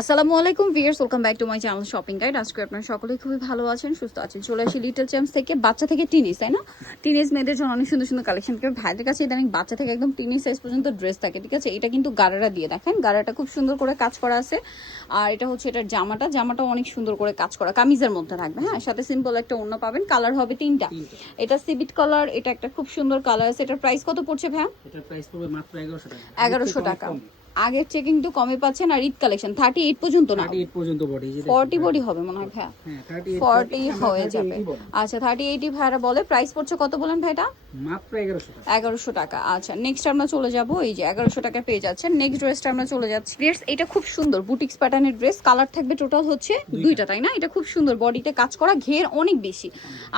আসসালামু আলাইকুম viewers welcome back to my channel shopping guide. আজকে আপনারা সকলেই খুবই ভালো আছেন সুস্থ আছেন। চলে আসি লিটল চ্যাম্পস থেকে বাচ্চা থেকে টিনিস তাই না? টিনিস মেয়েদের জন্য অনেক সুন্দর সুন্দর কালেকশন থাকে ভাইদের কাছে ইদানিং বাচ্চা থেকে একদম টিনিস সাইজ পর্যন্ত ড্রেস থাকে ঠিক আছে? এটা কিন্তু গাড়াটা দিয়ে দেখেন। গাড়াটা খুব সুন্দর করে কাজ করা আছে। আর এটা হচ্ছে এটার জামাটা। জামাটা অনেক সুন্দর করে কাজ করা কামিজের মধ্যে থাকবে হ্যাঁ? সাথে সিম্পল একটা অন্য পাবেন কালার হবে তিনটা। এটা সিবিট কালার এটা একটা খুব সুন্দর কালার আছে। এটার প্রাইস কত পড়ছে ভ্যাম এটার প্রাইস পড়বে মাত্র এগারোশো টাকা। এগারোশো টাকা। আগের চেয়ে কিন্তু কমে পাচ্ছেন আর ঈদ কালেকশন থার্টি এইট পর্যন্ত না? পর্যন্ত বডি ফর্টি বডি হবে মনে হয় ভাইয়া। হ্যাঁ ফর্টি হয়ে যাবে। আচ্ছা থার্টি এইটি ভাইরা বলে প্রাইস পড়ছে কত বলেন ভাইটা? মাত্র এগারোশো টাকা। এগারোশো টাকা আচ্ছা নেক্সট আমরা চলে যাব এই যে এগারোশো টাকা পেয়ে যাচ্ছেন। নেক্সট ড্রেসটা আমরা চলে যাচ্ছি। ড্রেস এটা খুব সুন্দর বুটিক্স প্যাটার্নের ড্রেস কালার থাকবে টোটাল হচ্ছে দুইটা। তাই না? এটা খুব সুন্দর বডিতে কাজ করা ঘের অনেক বেশি।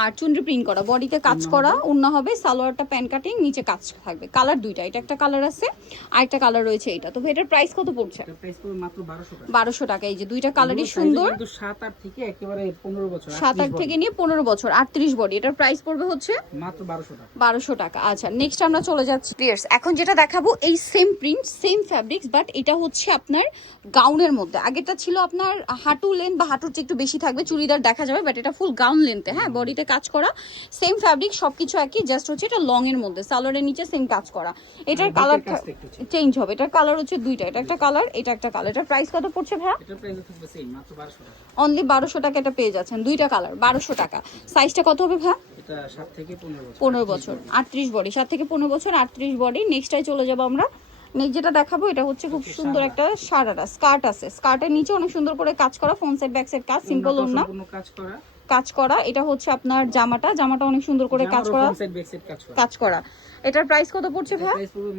আর চুনরি প্রিন্ট করা বডিতে কাজ করা অন্য হবে সালোয়ারটা প্যান কাটিং নিচে কাজ থাকবে। কালার দুইটা এটা একটা কালার আছে আর একটা কালার রয়েছে এটা। তো এটার প্রাইস কত পড়ছে? প্রাইস পড়বে মাত্র বারোশো টাকা। বারোশো টাকা এই যে দুইটা কালারই সুন্দর। কিন্তু সাত আট থেকে একেবারে পনেরো বছর সাত আট থেকে নিয়ে পনেরো বছর আটত্রিশ বডি এটার প্রাইস পড়বে হচ্ছে মাত্র বারোশো টাকা। বারোশো টাকা। আচ্ছা নেক্সট আমরা চলে যাচ্ছি এখন যেটা দেখাবো এই same print same fabrics but এটা হচ্ছে আপনার গাউনের মধ্যে। আগেরটা ছিল আপনার হাঁটু লেন্থ বা হাঁটুর চেয়ে একটু বেশি থাকবে চুড়িদার দেখা যাবে বাট এটা ফুল গাউন লেন্থে হ্যাঁ? বডিতে কাজ করা সেম ফ্যাব্রিক সবকিছু একই জাস্ট হচ্ছে এটা লং এর মধ্যে সালোয়ারের নিচে সেম কাজ করা। এটার কালার। চেঞ্জ হবে। এটার কালার হচ্ছে দুইটা। এটা একটা কালার এটা একটা কালার এটার প্রাইস কত পড়ছে ভাইয়া? এটার প্রাইস থাকবে সেম মাত্র বারোশো টাকা। অনলি বারোশো টাকা এটা পেয়ে যাচ্ছেন। দুইটা কালার বারোশো টাকা। সাইজটা কত হবে ভাইয়া? এটা পনেরো বছর। আটত্রিশ বডি সাত থেকে পনেরো বছর আটত্রিশ বডি নেক্সটাই চলে যাব আমরা। নেক্সট যেটা দেখাবো এটা হচ্ছে খুব সুন্দর একটা সারারা স্কার্ট আছে। স্কার্টের নিচে অনেক সুন্দর করে কাজ করা ফোন সেট ব্যাক সেট কাজ সিম্পল ওড়না। সম্পূর্ণ কাজ করা। কাজ করা এটা হচ্ছে আপনার জামাটা। জামাটা অনেক সুন্দর করে কাজ করা কাজ করা। এটার প্রাইস কত পড়ছে ভাই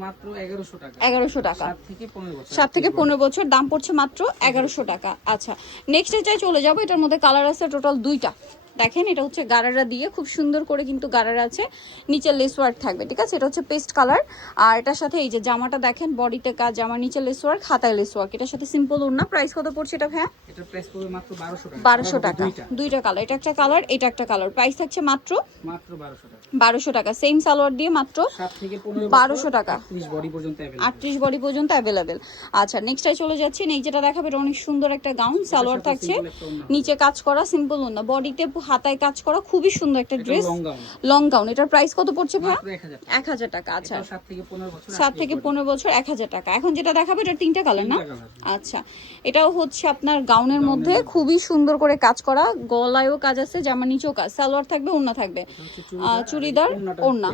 মাত্র এগারোশো টাকা। এগারোশো টাকা। সাত থেকে পনেরো বছর। সাত থেকে পনেরো বছর দাম পড়ছে মাত্র এগারোশো টাকা। আচ্ছা নেক্সট এটাই চলে যাব। এটার মধ্যে কালার আছে টোটাল দুইটা। দেখেন এটা হচ্ছে গারারা দিয়ে খুব সুন্দর করে কিন্তু গারারা আছে। নিচে লেস ওয়ার্ক থাকবে ঠিক আছে? এটা হচ্ছে পেস্ট কালার আর এটার সাথে এই যে জামাটা দেখেন বডিতে কাজ জামার নিচে লেস ওয়ার্ক হাতায় লেস ওয়ার্ক এটার সাথে সিম্পল ওড়না প্রাইস কত পড়ছে এটা ভাইয়া? বারোশো টাকা। দুইটা। কালার এটা একটা কালার এটা একটা কালার প্রাইস থাকছে মাত্র বারোশো টাকা। সেম সালোয়ার দিয়ে মাত্র বারোশো টাকা। আটত্রিশ বডি পর্যন্ত অ্যাভেলেবেল আচ্ছা নেক্সটাই চলে যাচ্ছি। এই যেটা দেখাবে এটা অনেক সুন্দর একটা গাউন সালোয়ার থাকছে। ওড়না। নিচে কাজ করা সিম্পল না বডিতে হাতায় কাজ করা খুবই সুন্দর একটা ড্রেস। লং গাউন এটার প্রাইস কত পড়ছে ভাই? এক হাজার টাকা। আচ্ছা। সাত থেকে পনেরো বছর এক হাজার টাকা। এখন যেটা দেখাবে এটা তিনটা কালার না? আচ্ছা। এটাও হচ্ছে আপনার গাউনের মধ্যে খুবই সুন্দর করে কাজ করা। গলায়ও কাজ আছে জামা নিচেও কাজ। সালোয়ার থাকবে ওড়না থাকবে। চুড়িদার ওড়না।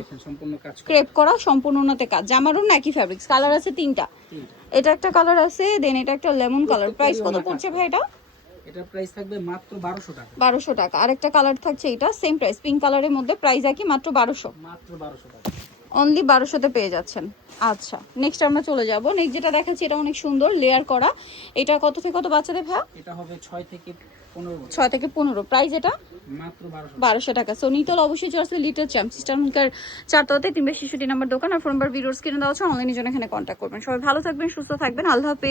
ক্রেপ করা। সম্পূর্ণ ওনাতে কাজ। জামার ওড়না একই ফ্যাব্রিক্স কালার আছে তিনটা। এটা একটা কালার আছে দেন এটা একটা লেমন কালার প্রাইস কত পড়ছে ভাই এটা এটার প্রাইস থাকবে মাত্র বারোশো টাকা। বারোশো টাকা। আরেকটা কালার থাকছে এটা সেম প্রাইস পিঙ্ক কালারের মধ্যে প্রাইস একই মাত্র বারোশো। মাত্র বারোশো টাকা। অনলি বারোশোতে পেয়ে যাচ্ছেন। আচ্ছা নেক্সট আমরা চলে যাব। নেক্সট যেটা দেখাচ্ছি এটা অনেক সুন্দর লেয়ার করা। এটা কত থেকে কত বাচ্চাদের ভাই? এটা হবে ছয় থেকে ছয় থেকে পনেরো। প্রাইস এটা? বারোশো টাকা। সো নিতল অবশ্যই চলে লিটার চ্যাম্প সিস্টার মুখের চারতলাতে তিনবার শিশুটি নাম্বার দোকান। আর ফোন নাম্বার দেওয়া অনলাইনের জন্য এখানে কন্ট্যাক্ট করবেন। সবাই ভালো থাকবেন সুস্থ থাকবেন। আল্লাহ হাফেজ।